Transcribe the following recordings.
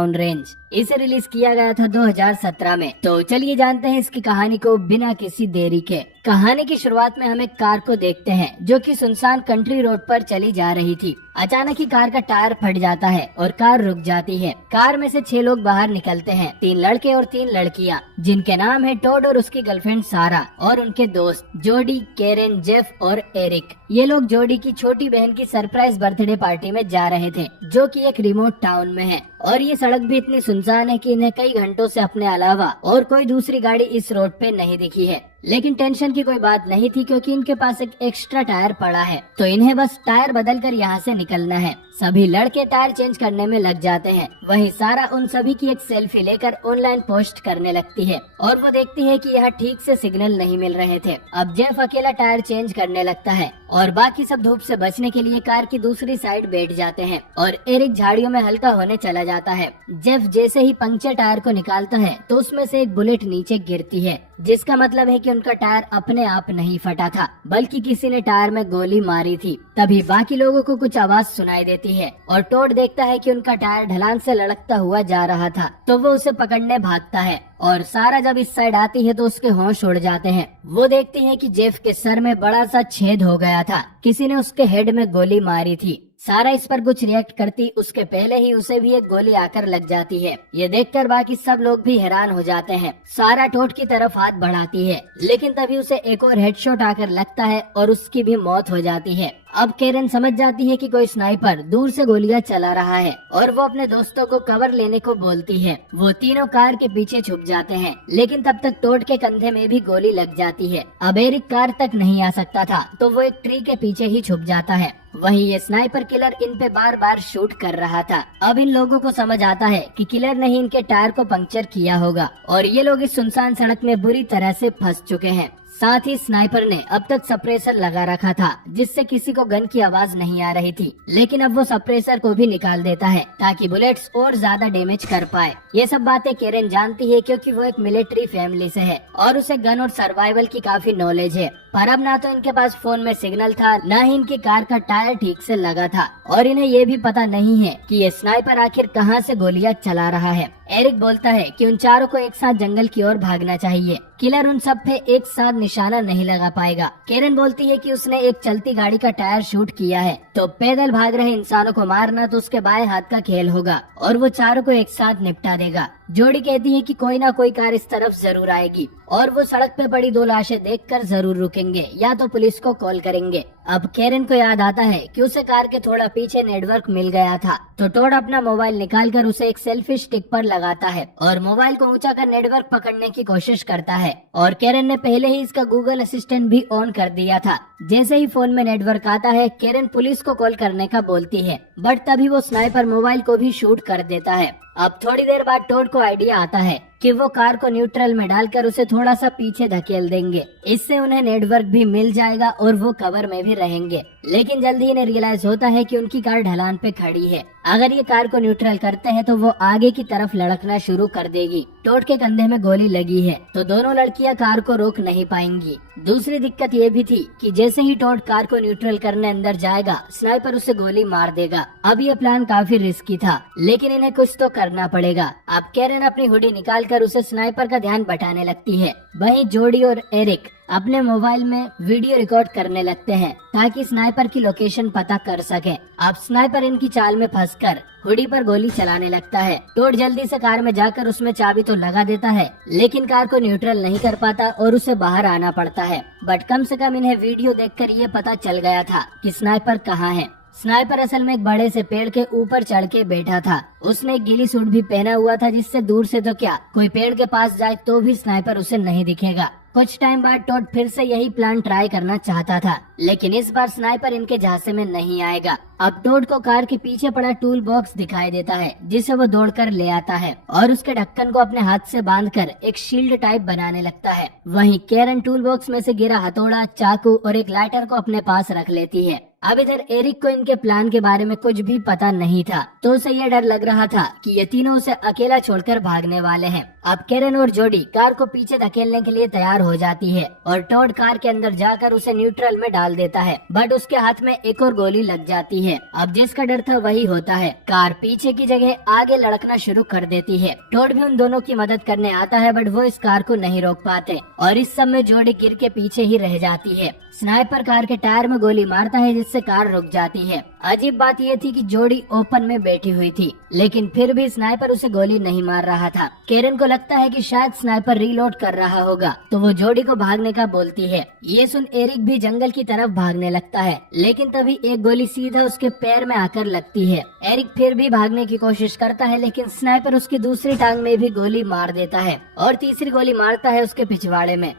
Town range. इसे release किया गया था 2017 में। तो चलिए जानते हैं इसकी कहानी को बिना किसी देरी के। कहानी की शुरुआत में हम एक कार को देखते हैं जो कि सुनसान कंट्री रोड पर चली जा रही थी। अचानक ही कार का टायर फट जाता है और कार रुक जाती है। कार में से 6 लोग बाहर निकलते हैं, 3 लड़के और 3 लड़कियां, जिनके नाम है टॉड और उसकी गर्लफ्रेंड सारा और उनके दोस्त जोडी, केरेन, जेफ और एरिक। ये लोग जोडी की छोटी बहन की सरप्राइज बर्थडे पार्टी में जा रहे थे, जो कि एक रिमोट टाउन में है। और ये सड़क भी इतनी सुनसान है कि इन्हें कई घंटों से अपने अलावा और कोई दूसरी गाड़ी इस रोड पे नहीं दिखी है। लेकिन टेंशन की कोई बात नहीं थी, क्योंकि इनके पास एक एक्स्ट्रा टायर पड़ा है, तो इन्हें बस टायर बदलकर यहाँ से निकलना है। सभी लड़के टायर चेंज करने में लग जाते हैं। वहीं सारा उन सभी की एक सेल्फी लेकर ऑनलाइन पोस्ट करने लगती है और वो देखती है कि यहाँ ठीक से सिग्नल नहीं मिल रहे थे। अब जेफ अकेला टायर चेंज करने लगता है और बाकी सब धूप से बचने के लिए कार की दूसरी साइड बैठ जाते हैं और एरिक झाड़ियों में हल्का होने चला जाता है। जेफ जैसे ही पंक्चर टायर को निकालता है तो उसमें से एक बुलेट नीचे गिरती है, जिसका मतलब है कि उनका टायर अपने आप नहीं फटा था, बल्कि किसी ने टायर में गोली मारी थी। तभी बाकी लोगों को कुछ आवाज सुनाई देती है और टॉड देखता है कि उनका टायर ढलान से लड़कता हुआ जा रहा था, तो वो उसे पकड़ने भागता है। और सारा जब इस साइड आती है तो उसके होश उड़ जाते हैं। वो देखती है कि जेफ के सर में बड़ा सा छेद हो गया था, किसी ने उसके हेड में गोली मारी थी। सारा इस पर कुछ रिएक्ट करती उसके पहले ही उसे भी एक गोली आकर लग जाती है। ये देखकर बाकी सब लोग भी हैरान हो जाते हैं। सारा टॉड की तरफ हाथ बढ़ाती है, लेकिन तभी उसे एक और हेडशॉट आकर लगता है और उसकी भी मौत हो जाती है। अब केरन समझ जाती है कि कोई स्नाइपर दूर से गोलियां चला रहा है और वो अपने दोस्तों को कवर लेने को बोलती है। वो तीनों कार के पीछे छुप जाते हैं, लेकिन तब तक टॉड के कंधे में भी गोली लग जाती है। अब एरिक कार तक नहीं आ सकता था, तो वो एक ट्री के पीछे ही छुप जाता है। वहीं ये स्नाइपर किलर इन पे बार बार शूट कर रहा था। अब इन लोगों को समझ आता है कि किलर ने ही इनके टायर को पंक्चर किया होगा और ये लोग इस सुनसान सड़क में बुरी तरह से फंस चुके हैं। साथ ही स्नाइपर ने अब तक सप्रेसर लगा रखा था, जिससे किसी को गन की आवाज नहीं आ रही थी, लेकिन अब वो सप्रेसर को भी निकाल देता है ताकि बुलेट्स और ज्यादा डैमेज कर पाए। ये सब बातें केरन जानती है, क्योंकि वो एक मिलिट्री फैमिली से है और उसे गन और सर्वाइवल की काफी नॉलेज है। पर अब ना तो इनके पास फोन में सिग्नल था, न ही इनकी कार का टायर ठीक से लगा था और इन्हें ये भी पता नहीं है कि ये स्नाइपर आखिर कहां से गोलियां चला रहा है। एरिक बोलता है कि उन चारों को एक साथ जंगल की ओर भागना चाहिए, किलर उन सब पे एक साथ निशाना नहीं लगा पाएगा। केरन बोलती है कि उसने एक चलती गाड़ी का टायर शूट किया है, तो पैदल भाग रहे इंसानों को मारना तो उसके बाएं हाथ का खेल होगा और वो चारों को एक साथ निपटा देगा। जोडी कहती है कि कोई ना कोई कार इस तरफ जरूर आएगी और वो सड़क पे पड़ी 2 लाशें देखकर जरूर रुकेंगे या तो पुलिस को कॉल करेंगे। अब केरन को याद आता है कि उसे कार के थोड़ा पीछे नेटवर्क मिल गया था, तो टॉड अपना मोबाइल निकालकर उसे एक सेल्फी स्टिक पर लगाता है और मोबाइल को ऊंचा कर नेटवर्क पकड़ने की कोशिश करता है। और केरन ने पहले ही इसका गूगल असिस्टेंट भी ऑन कर दिया था। जैसे ही फोन में नेटवर्क आता है, केरन पुलिस को कॉल करने का बोलती है, बट तभी वो स्नाइपर मोबाइल को भी शूट कर देता है। अब थोड़ी देर बाद टॉड को आइडिया आता है कि वो कार को न्यूट्रल में डालकर उसे थोड़ा सा पीछे धकेल देंगे, इससे उन्हें नेटवर्क भी मिल जाएगा और वो कवर में भी रहेंगे। लेकिन जल्दी इन्हें रियलाइज होता है कि उनकी कार ढलान पे खड़ी है। अगर ये कार को न्यूट्रल करते हैं तो वो आगे की तरफ लड़कना शुरू कर देगी। टॉड के कंधे में गोली लगी है, तो दोनों लड़कियां कार को रोक नहीं पाएंगी। दूसरी दिक्कत ये भी थी कि जैसे ही टॉड कार को न्यूट्रल करने अंदर जाएगा, स्नाइपर उसे गोली मार देगा। अब ये प्लान काफी रिस्की था, लेकिन इन्हें कुछ तो करना पड़ेगा। अब केरन अपनी हुडी निकालकर उसे स्नाइपर का ध्यान बटाने लगती है। वहीं जोडी और एरिक अपने मोबाइल में वीडियो रिकॉर्ड करने लगते हैं ताकि स्नाइपर की लोकेशन पता कर सके। अब स्नाइपर इनकी चाल में फंसकर हुडी पर गोली चलाने लगता है। टॉड जल्दी से कार में जाकर उसमें चाबी तो लगा देता है, लेकिन कार को न्यूट्रल नहीं कर पाता और उसे बाहर आना पड़ता है। बट कम से कम इन्हें वीडियो देखकर ये पता चल गया था कि स्नाइपर कहाँ है। स्नाइपर असल में एक बड़े से पेड़ के ऊपर चढ़ के बैठा था। उसने एक गीली सूट भी पहना हुआ था, जिससे दूर से तो क्या कोई पेड़ के पास जाए तो भी स्नाइपर उसे नहीं दिखेगा। कुछ टाइम बाद टॉड फिर से यही प्लान ट्राई करना चाहता था, लेकिन इस बार स्नाइपर इनके झांसे में नहीं आएगा। अब टॉड को कार के पीछे पड़ा टूल बॉक्स दिखाई देता है, जिसे वो दौड़कर ले आता है और उसके ढक्कन को अपने हाथ से बांधकर एक शील्ड टाइप बनाने लगता है। वहीं केरन टूल बॉक्स में से गिरा हथौड़ा, चाकू और एक लाइटर को अपने पास रख लेती है। अब इधर एरिक को इनके प्लान के बारे में कुछ भी पता नहीं था, तो उसे ये डर लग रहा था कि ये तीनों उसे अकेला छोड़कर भागने वाले हैं। अब कैरन और जोडी कार को पीछे धकेलने के लिए तैयार हो जाती है और टॉड कार के अंदर जाकर उसे न्यूट्रल में डाल देता है, बट उसके हाथ में एक और गोली लग जाती है। अब जिसका डर था वही होता है, कार पीछे की जगह आगे लड़कना शुरू कर देती है। टॉड भी उन दोनों की मदद करने आता है, बट वो इस कार को नहीं रोक पाते और इस सब में जोडी गिर के पीछे ही रह जाती है। स्नाइपर कार के टायर में गोली मारता है, जिससे कार रुक जाती है। अजीब बात ये थी कि जोडी ओपन में बैठी हुई थी, लेकिन फिर भी स्नाइपर उसे गोली नहीं मार रहा था। कैरन को लगता है कि शायद स्नाइपर रीलोड कर रहा होगा, तो वो जोडी को भागने का बोलती है। ये सुन एरिक भी जंगल की तरफ भागने लगता है, लेकिन तभी एक गोली सीधा उसके पैर में आकर लगती है। एरिक फिर भी भागने की कोशिश करता है, लेकिन स्नाइपर उसकी दूसरी टांग में भी गोली मार देता है और तीसरी गोली मारता है उसके पिछवाड़े में।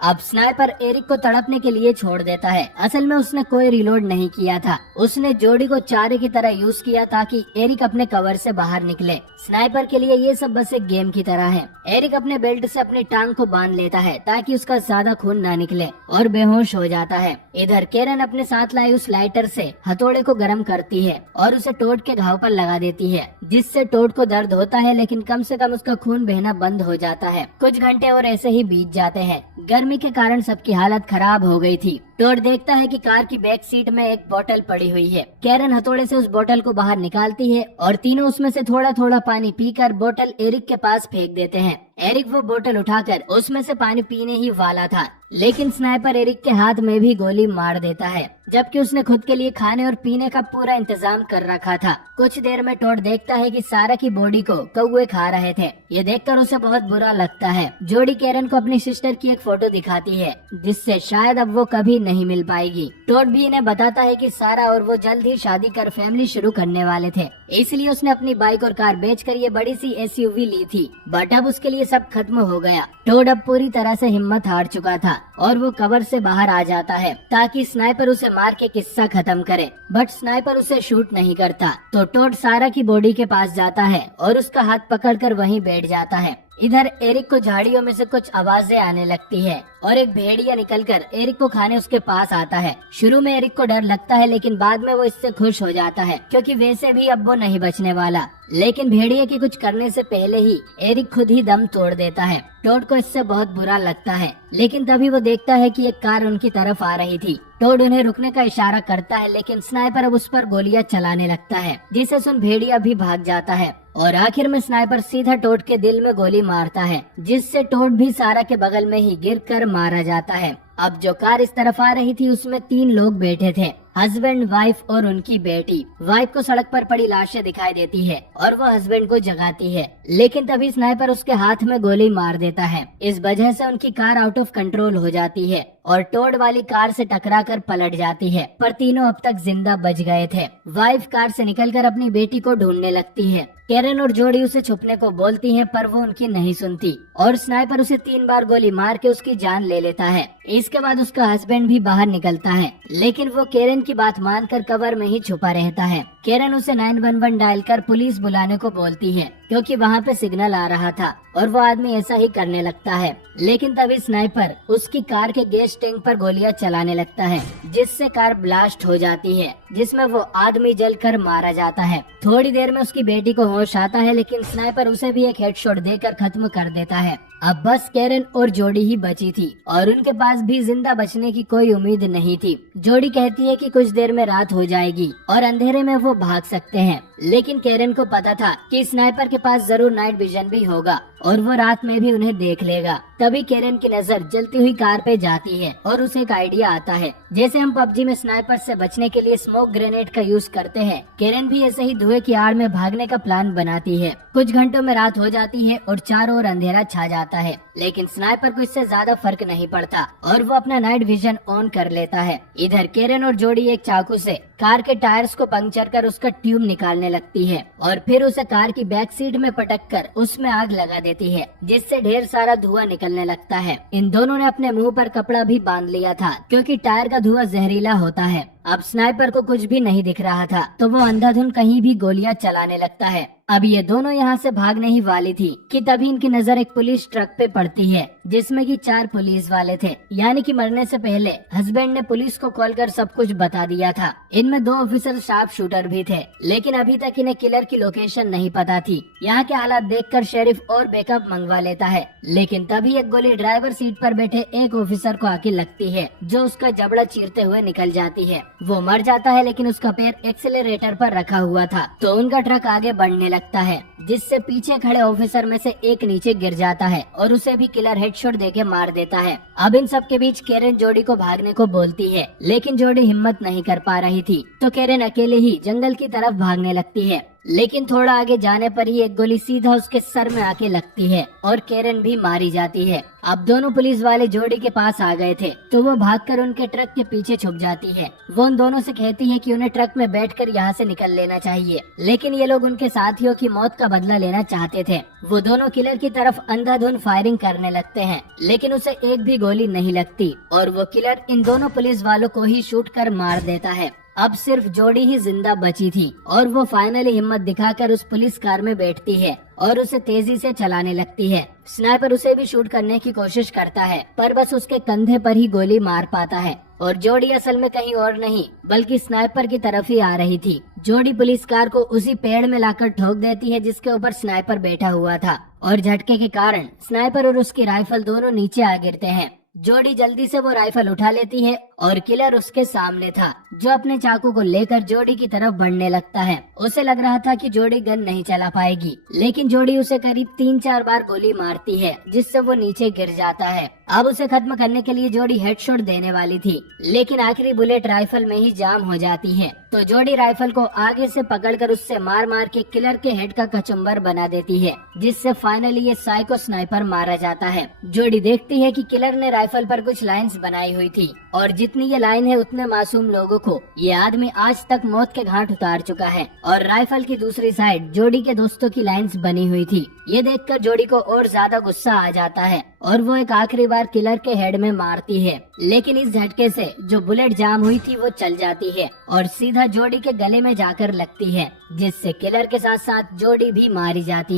अब स्नाइपर एरिक को तड़पने के लिए छोड़ देता है। असल में उसने कोई रिलोड नहीं किया था, उसने जोडी को चारे की तरह यूज किया ताकि एरिक अपने कवर से बाहर निकले। स्नाइपर के लिए ये सब बस एक गेम की तरह है। एरिक अपने बेल्ट से अपनी टांग को बांध लेता है ताकि उसका ज्यादा खून ना निकले और बेहोश हो जाता है। इधर कैरन अपने साथ लाई उस लाइटर से हथौड़े को गर्म करती है और उसे टोड के घाव पर लगा देती है, जिससे टोड को दर्द होता है, लेकिन कम से कम उसका खून बहना बंद हो जाता है। कुछ घंटे और ऐसे ही बीत जाते हैं। गर्मी के कारण सबकी हालत खराब हो गई थी। टोड देखता है कि कार की बैक सीट में एक बोतल पड़ी हुई है। कैरन हथौड़े से उस बोतल को बाहर निकालती है और तीनों उसमें से थोड़ा थोड़ा पानी पीकर बोतल एरिक के पास फेंक देते हैं। एरिक वो बोतल उठाकर उसमें से पानी पीने ही वाला था, लेकिन स्नाइपर एरिक के हाथ में भी गोली मार देता है, जबकि उसने खुद के लिए खाने और पीने का पूरा इंतजाम कर रखा था। कुछ देर में टोड देखता है कि सारा की बॉडी को कौवे खा रहे थे। ये देखकर उसे बहुत बुरा लगता है। जोडी कैरन को अपनी सिस्टर की एक फोटो दिखाती है, जिससे शायद अब वो कभी नहीं मिल पाएगी। टोड भी इन्हें बताता है कि सारा और वो जल्द ही शादी कर फैमिली शुरू करने वाले थे, इसलिए उसने अपनी बाइक और कार बेचकर ये बड़ी सी एसयूवी ली थी, बट अब उसके लिए सब खत्म हो गया। टोड अब पूरी तरह से हिम्मत हार चुका था और वो कवर से बाहर आ जाता है ताकि स्नाइपर उसे मार के किस्सा खत्म करे, बट स्नाइपर उसे शूट नहीं करता। तो टोड सारा की बॉडी के पास जाता है और उसका हाथ पकड़कर वहीं बैठ जाता है। इधर एरिक को झाड़ियों में से कुछ आवाजें आने लगती है और एक भेड़िया निकलकर एरिक को खाने उसके पास आता है। शुरू में एरिक को डर लगता है, लेकिन बाद में वो इससे खुश हो जाता है, क्योंकि वैसे भी अब वो नहीं बचने वाला। लेकिन भेड़िए के कुछ करने से पहले ही एरिक खुद ही दम तोड़ देता है। टोड को इससे बहुत बुरा लगता है, लेकिन तभी वो देखता है कि एक कार उनकी तरफ आ रही थी। टोड उन्हें रुकने का इशारा करता है, लेकिन स्नाइपर अब उस पर गोलियां चलाने लगता है, जिसे सुन भेड़िया भी भाग जाता है और आखिर में स्नाइपर सीधा टोड के दिल में गोली मारता है, जिससे टोड भी सारा के बगल में ही गिरकर मारा जाता है। अब जो कार इस तरफ आ रही थी उसमें 3 लोग बैठे थे, हस्बैंड, वाइफ और उनकी बेटी। वाइफ को सड़क पर पड़ी लाशें दिखाई देती है और वो हस्बैंड को जगाती है, लेकिन तभी स्नाइपर उसके हाथ में गोली मार देता है। इस वजह से उनकी कार आउट ऑफ कंट्रोल हो जाती है और टोड वाली कार से टकराकर पलट जाती है, पर तीनों अब तक जिंदा बच गए थे। वाइफ कार से निकलकर अपनी बेटी को ढूंढने लगती है। कैरन और जोडी उसे छुपने को बोलती हैं, पर वो उनकी नहीं सुनती और स्नाइपर उसे 3 बार गोली मार के उसकी जान ले लेता है। इसके बाद उसका हस्बैंड भी बाहर निकलता है, लेकिन वो कैरन की बात मानकर कवर में ही छुपा रहता है। कैरन उसे 911 डायल कर पुलिस बुलाने को बोलती है, क्योंकि वहाँ पे सिग्नल आ रहा था और वो आदमी ऐसा ही करने लगता है। लेकिन तभी स्नाइपर उसकी कार के गैस टैंक पर गोलियां चलाने लगता है, जिससे कार ब्लास्ट हो जाती है, जिसमें वो आदमी जलकर मारा जाता है। थोड़ी देर में उसकी बेटी को होश आता है, लेकिन स्नाइपर उसे भी एक हेडशॉट देकर खत्म कर देता है। अब बस कैरन और जोडी ही बची थी और उनके पास भी जिंदा बचने की कोई उम्मीद नहीं थी। जोडी कहती है कि कुछ देर में रात हो जाएगी और अंधेरे में वो भाग सकते हैं, लेकिन कैरन को पता था कि स्नाइपर के पास जरूर नाइट विजन भी होगा और वो रात में भी उन्हें देख लेगा। तभी कैरन की नजर जलती हुई कार पे जाती है और उसे एक आइडिया आता है। जैसे हम पबजी में स्नाइपर से बचने के लिए स्मोक ग्रेनेड का यूज करते हैं, कैरन भी ऐसे ही धुएं की आड़ में भागने का प्लान बनाती है। कुछ घंटों में रात हो जाती है और चारों ओर अंधेरा छा जाता है, लेकिन स्नाइपर को इससे ज्यादा फर्क नहीं पड़ता और वो अपना नाइट विजन ऑन कर लेता है। इधर कैरन और जोडी एक चाकू से कार के टायर्स को पंक्चर कर उसका ट्यूब निकालने लगती है और फिर उसे कार की बैक सीट में पटक कर उसमें आग लगा देती है, जिससे ढेर सारा धुआं निकलने लगता है। इन दोनों ने अपने मुंह पर कपड़ा भी बांध लिया था, क्योंकि टायर का धुआं जहरीला होता है। अब स्नाइपर को कुछ भी नहीं दिख रहा था, तो वो अंधाधुंध कहीं भी गोलियां चलाने लगता है। अब ये दोनों यहाँ से भागने ही वाली थी कि तभी इनकी नजर एक पुलिस ट्रक पे पड़ती है जिसमें कि 4 पुलिस वाले थे। यानी कि मरने से पहले हस्बैंड ने पुलिस को कॉल कर सब कुछ बता दिया था। इनमें 2 ऑफिसर शार्प शूटर भी थे, लेकिन अभी तक इन्हें किलर की लोकेशन नहीं पता थी। यहाँ के हालात देखकर शेरिफ और बैकअप मंगवा लेता है, लेकिन तभी एक गोली ड्राइवर सीट पर बैठे एक ऑफिसर को आके लगती है, जो उसका जबड़ा चीरते हुए निकल जाती है। वो मर जाता है, लेकिन उसका पैर एक्सेलरेटर पर रखा हुआ था, तो उनका ट्रक आगे बढ़ने लगता है, जिससे पीछे खड़े ऑफिसर में से एक नीचे गिर जाता है और उसे भी किलर हेडशॉट देके मार देता है। अब इन सब के बीच केरन जोडी को भागने को बोलती है, लेकिन जोडी हिम्मत नहीं कर पा रही थी, तो केरन अकेले ही जंगल की तरफ भागने लगती है। लेकिन थोड़ा आगे जाने पर ही एक गोली सीधा उसके सर में आके लगती है और केरन भी मारी जाती है। अब दोनों पुलिस वाले जोडी के पास आ गए थे, तो वो भागकर उनके ट्रक के पीछे छुप जाती है। वो उन दोनों से कहती है कि उन्हें ट्रक में बैठकर यहाँ से निकल लेना चाहिए, लेकिन ये लोग उनके साथियों की मौत का बदला लेना चाहते थे। वो दोनों किलर की तरफ अंधाधुंध फायरिंग करने लगते हैं, लेकिन उसे एक भी गोली नहीं लगती और वो किलर इन दोनों पुलिस वालों को ही शूट कर मार देता है। अब सिर्फ जोडी ही जिंदा बची थी और वो फाइनली हिम्मत दिखाकर उस पुलिस कार में बैठती है और उसे तेजी से चलाने लगती है। स्नाइपर उसे भी शूट करने की कोशिश करता है, पर बस उसके कंधे पर ही गोली मार पाता है और जोडी असल में कहीं और नहीं बल्कि स्नाइपर की तरफ ही आ रही थी। जोडी पुलिस कार को उसी पेड़ में लाकर ठोक देती है जिसके ऊपर स्नाइपर बैठा हुआ था और झटके के कारण स्नाइपर और उसकी राइफल दोनों नीचे आ गिरते हैं। जोडी जल्दी से वो राइफल उठा लेती है और किलर उसके सामने था, जो अपने चाकू को लेकर जोडी की तरफ बढ़ने लगता है। उसे लग रहा था कि जोडी गन नहीं चला पाएगी, लेकिन जोडी उसे करीब 3-4 बार गोली मारती है, जिससे वो नीचे गिर जाता है। अब उसे खत्म करने के लिए जोडी हेडशॉट देने वाली थी, लेकिन आखिरी बुलेट राइफल में ही जाम हो जाती है, तो जोडी राइफल को आगे से पकड़कर उससे मार मार के किलर के हेड का कचुम्बर बना देती है, जिससे फाइनली ये साइको स्नाइपर मारा जाता है। जोडी देखती है कि किलर ने राइफल पर कुछ लाइंस बनाई हुई थी और जितनी ये लाइन है उतने मासूम लोगों को ये आदमी आज तक मौत के घाट उतार चुका है। और राइफल की दूसरी साइड जोडी के दोस्तों की लाइंस बनी हुई थी। ये देखकर जोडी को और ज्यादा गुस्सा आ जाता है और वो एक आखिरी बार किलर के हेड में मारती है, लेकिन इस झटके से जो बुलेट जाम हुई थी वो चल जाती है और सीधा जोडी के गले में जाकर लगती है, जिससे किलर के साथ साथ जोडी भी मारी जाती है।